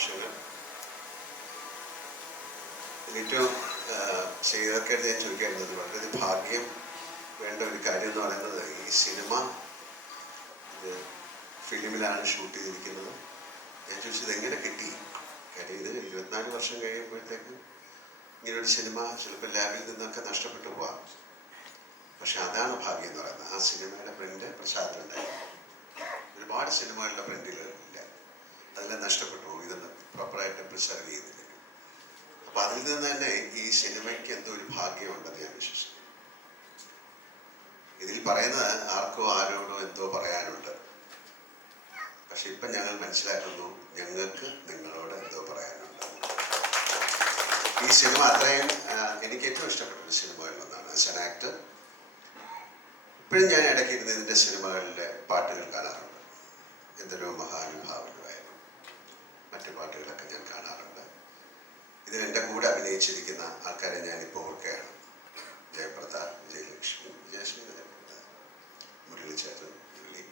വർഷങ്ങൾ. ഏറ്റവും ചെയ്തൊക്കെ ഞാൻ ചോദിക്കാറുള്ളത് വളരെ ഭാഗ്യം വേണ്ട ഒരു കാര്യം എന്ന് പറയുന്നത് ഈ സിനിമ ഇത് ഫിലിമിലാണ് ഷൂട്ട് ചെയ്തിരിക്കുന്നത്. ഞാൻ ചോദിച്ചത് എങ്ങനെ കിട്ടി? കാര്യം ഇത് 24 വർഷം കഴിയുമ്പോഴത്തേക്ക് ഇങ്ങനൊരു സിനിമ ചിലപ്പോൾ ലാബിൽ നിന്നൊക്കെ നഷ്ടപ്പെട്ടു പോവാം. പക്ഷെ അതാണ് ഭാഗ്യം എന്ന് പറയുന്നത്. ആ സിനിമയുടെ പ്രിന്റ് പ്രസാദത്തിലുണ്ടായിരുന്നു. ഒരുപാട് സിനിമകളുടെ പ്രിന്റുകളില്ല, അതെല്ലാം നഷ്ടപ്പെട്ടു പോകും, ഇതൊന്നും പ്രോപ്പറായിട്ട് പ്രിസർവ് ചെയ്തില്ല. അപ്പം അതിൽ നിന്ന് തന്നെ ഈ സിനിമയ്ക്ക് എന്തോ ഒരു ഭാഗ്യമുണ്ടെന്ന് ഞാൻ വിശ്വസിക്കുന്നു. ഇതിൽ പറയുന്നത് ആർക്കോ ആരോടോ എന്തോ പറയാനുണ്ട്. പക്ഷെ ഇപ്പം ഞങ്ങൾ മനസ്സിലാക്കുന്നു, ഞങ്ങൾക്ക് നിങ്ങളോട് എന്തോ പറയാനുണ്ട്. ഈ സിനിമ അത്രയും എനിക്ക് ഏറ്റവും ഇഷ്ടപ്പെട്ട ഒരു സിനിമകളിലൊന്നാണ്. ആസ് ആൻ ആക്ടർ ഇപ്പോഴും ഞാൻ ഇടയ്ക്ക് ഇരുന്ന് ഇതിൻ്റെ സിനിമകളിലെ പാട്ടുകൾ കാണാറുണ്ട്. എന്തൊരു മഹാനുഭാവനുമായാലും മറ്റു പാട്ടുകളൊക്കെ ഞാൻ കാണാറുണ്ട്. ഇതിൽ എൻ്റെ കൂടെ അഭിനയിച്ചിരിക്കുന്ന ആൾക്കാരെ ഞാനിപ്പോൾ ഓർക്കുകയാണ്. ജയപ്രദ, വിജയലക്ഷ്മി, മുരളിച്ചേട്ടൻ, മുരളി,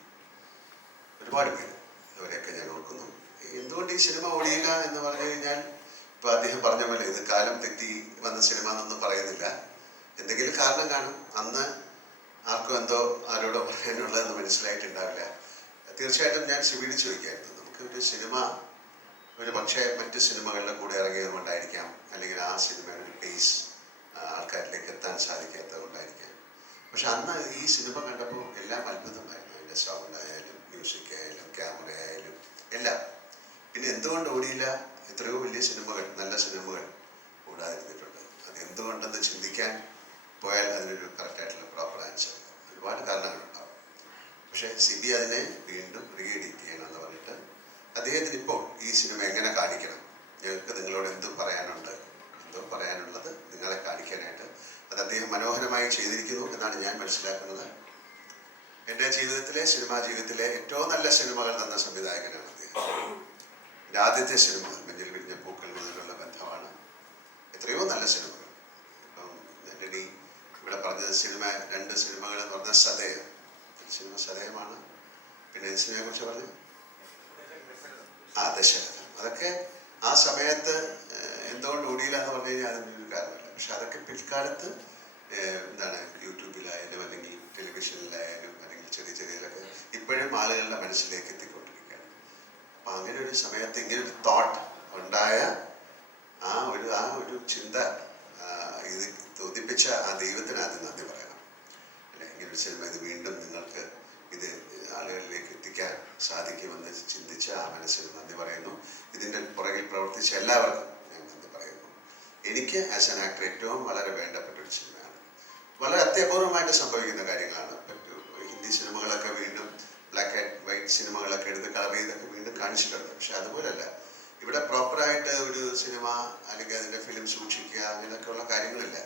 ഒരുപാട് പേര്, അവരെയൊക്കെ ഞാൻ ഓർക്കുന്നു. എന്തുകൊണ്ട് ഈ സിനിമ ഓടിയില്ല എന്ന് പറഞ്ഞു കഴിഞ്ഞാൽ, ഇപ്പോൾ അദ്ദേഹം പറഞ്ഞ പോലെ ഇത് കാലം തെറ്റി വന്ന സിനിമ എന്നൊന്നും പറയുന്നില്ല. എന്തെങ്കിലും കാരണം കാണും. അന്ന് ആർക്കും എന്തോ ആരോടോ പറയാനുള്ളതെന്ന് മനസ്സിലായിട്ടുണ്ടാവില്ല. തീർച്ചയായിട്ടും ഞാൻ ശിവയോട് ചോദിക്കായിരുന്നു, നമുക്ക് ഒരു സിനിമ ഒരു പക്ഷേ മറ്റ് സിനിമകളുടെ കൂടെ ഇറങ്ങിയത് കൊണ്ടായിരിക്കാം, അല്ലെങ്കിൽ ആ സിനിമയുടെ ഒരു പേസ് ആൾക്കാരിലേക്ക് എത്താൻ സാധിക്കാത്തത് കൊണ്ടായിരിക്കാം. പക്ഷെ അന്ന് ഈ സിനിമ കണ്ടപ്പോൾ എല്ലാം അത്ഭുതമായിരുന്നു. അതിൻ്റെ സൗണ്ട് ആയാലും മ്യൂസിക് ആയാലും ക്യാമറ ആയാലും എല്ലാം. പിന്നെ എന്തുകൊണ്ട് ഓടിയില്ല? എത്രയോ വലിയ സിനിമകൾ, നല്ല സിനിമകൾ ഓടാതിരുന്നിട്ടുണ്ട്. അത് എന്തുകൊണ്ടെന്ന് ചിന്തിക്കാൻ പോയാൽ അതിനൊരു കറക്റ്റായിട്ടുള്ള പ്രോപ്പർ ആൻസർ ഒരുപാട് കാരണങ്ങളുണ്ടാവും. പക്ഷേ സിബി അതിനെ വീണ്ടും റീഎഡിറ്റ് ചെയ്യണമെന്ന് പറഞ്ഞിട്ട് അദ്ദേഹത്തിന് ഇപ്പോൾ ഈ സിനിമ എങ്ങനെ കാണിക്കണം, ഞങ്ങൾക്ക് നിങ്ങളോട് എന്തും പറയാനുണ്ട്, എന്തോ പറയാനുള്ളത് നിങ്ങളെ കാണിക്കാനായിട്ട് അത് അദ്ദേഹം മനോഹരമായി ചെയ്തിരിക്കുന്നു എന്നാണ് ഞാൻ മനസ്സിലാക്കുന്നത്. എൻ്റെ ജീവിതത്തിലെ, സിനിമാ ജീവിതത്തിലെ ഏറ്റവും നല്ല സിനിമകൾ തന്ന സംവിധായകനാണ് അദ്ദേഹം. എൻ്റെ ആദ്യത്തെ സിനിമ മഞ്ഞിൽ വിരിഞ്ഞ പൂക്കൾ മുതലുള്ള ബന്ധമാണ്. എത്രയോ നല്ല സിനിമകൾ. ഇപ്പം രണ്ടി ഇവിടെ പറഞ്ഞത് സിനിമ, 2 സിനിമകൾ എന്ന് പറഞ്ഞാൽ സദയം, സിനിമ സദയമാണ്. പിന്നെ സിനിമയെ കുറിച്ച് പറഞ്ഞു ദശരഥം. അതൊക്കെ ആ സമയത്ത് എന്തുകൊണ്ട് ഓടിയില്ല എന്ന് പറഞ്ഞു കഴിഞ്ഞാൽ അതിനൊരു കാരണമില്ല. പക്ഷെ അതൊക്കെ പിൽക്കാലത്ത് എന്താണ് യൂട്യൂബിലായാലും അല്ലെങ്കിൽ ടെലിവിഷനിലായാലും അല്ലെങ്കിൽ ചെറിയ ചെറിയതൊക്കെ ഇപ്പോഴും ആളുകളുടെ മനസ്സിലേക്ക് എത്തിക്കൊണ്ടിരിക്കുകയാണ്. അപ്പം അങ്ങനെ ഒരു സമയത്ത് ഇങ്ങനൊരു തോട്ട് ഉണ്ടായ ആ ഒരു ചിന്ത ഇത് തോന്നിപ്പിച്ച ആ ദൈവത്തിന് ആദ്യം നന്ദി പറയണം. അല്ലെ, ഇങ്ങനൊരു സിനിമ ഇത് വീണ്ടും നിങ്ങൾക്ക് ഇത് ആളുകളിലേക്ക് എത്തിക്കാൻ സാധിക്കുമെന്ന് ചിന്തിച്ച ആ മനസ്സിന് നന്ദി പറയുന്നു. ഇതിൻ്റെ പുറകിൽ പ്രവർത്തിച്ച എല്ലാവർക്കും ഞാൻ നന്ദി പറയുന്നു. എനിക്ക് ആസ് ആൻ ആക്ടർ ഏറ്റവും വളരെ വേണ്ടപ്പെട്ട ഒരു സിനിമയാണ്. വളരെ അത്യപൂർവമായിട്ട് സംഭവിക്കുന്ന കാര്യങ്ങളാണ്. ഹിന്ദി സിനിമകളൊക്കെ വീണ്ടും ബ്ലാക്ക് ആൻഡ് വൈറ്റ് സിനിമകളൊക്കെ എടുത്ത് കളർ ചെയ്തൊക്കെ വീണ്ടും കാണിച്ചിട്ടുണ്ട്. പക്ഷെ അതുപോലല്ല, ഇവിടെ പ്രോപ്പറായിട്ട് ഒരു സിനിമ അല്ലെങ്കിൽ അതിൻ്റെ ഫിലിം സൂക്ഷിക്കുക അങ്ങനെയൊക്കെയുള്ള കാര്യങ്ങളില്ല.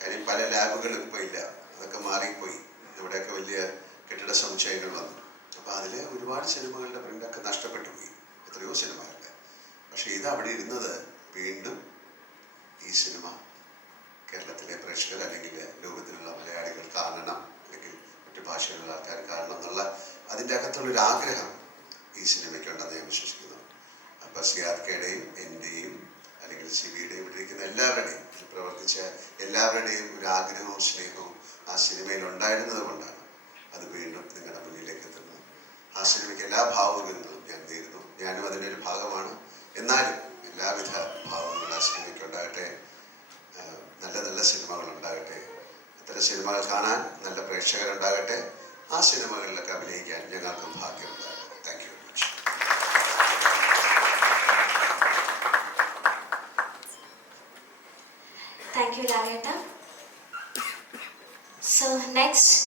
കാര്യം പല ലാബുകളും ഇപ്പോൾ ഇല്ല, അതൊക്കെ മാറിപ്പോയി. ഇവിടെയൊക്കെ വലിയ കെട്ടിട സമുച്ചയങ്ങൾ വന്നു. അപ്പോൾ അതിൽ ഒരുപാട് സിനിമകളുടെ പ്രിൻ്റൊക്കെ നഷ്ടപ്പെട്ടു പോയി, എത്രയോ സിനിമകളുടെ. പക്ഷേ ഇത് അവിടെ ഇരുന്നത് വീണ്ടും ഈ സിനിമ കേരളത്തിലെ പ്രേക്ഷകർ അല്ലെങ്കിൽ ലോകത്തിലുള്ള മലയാളികൾ കാണണം, അല്ലെങ്കിൽ മറ്റു ഭാഷകളിലുള്ള ആൾക്കാർ കാണണം എന്നുള്ള അതിൻ്റെ അകത്തുള്ളൊരു ആഗ്രഹം ഈ സിനിമയ്ക്കുണ്ടെന്ന് ഞാൻ വിശ്വസിക്കുന്നു. അപ്പോൾ സിയാർക്കയുടെയും എൻ്റെയും അല്ലെങ്കിൽ സിബിയുടെയും ഇവിടെ ഇരിക്കുന്ന എല്ലാവരുടെയും, പ്രവർത്തിച്ച എല്ലാവരുടെയും ഒരു ആഗ്രഹവും സ്നേഹവും ആ സിനിമയിൽ ഉണ്ടായിരുന്നത് കൊണ്ടാണ് അത് വീണ്ടും നിങ്ങളുടെ മുന്നിലേക്ക് എത്തുന്നത്. ആ സിനിമയ്ക്ക് എല്ലാ ഭാവുകങ്ങളും ഞാൻ നേരുന്നു. ഞാനും അതിൻ്റെ ഒരു ഭാഗമാണ്. എന്നാലും എല്ലാവിധ ഭാവങ്ങളും ആ സിനിമയ്ക്ക് ഉണ്ടാകട്ടെ. നല്ല നല്ല സിനിമകൾ ഉണ്ടാകട്ടെ. അത്തരം സിനിമകൾ കാണാൻ നല്ല പ്രേക്ഷകരുണ്ടാകട്ടെ. ആ സിനിമകളിലൊക്കെ അഭിനയിക്കാൻ ഞങ്ങൾക്കും ഭാഗ്യമുണ്ടാകട്ടെ. Thank you very much. Thank you, Lalita. So next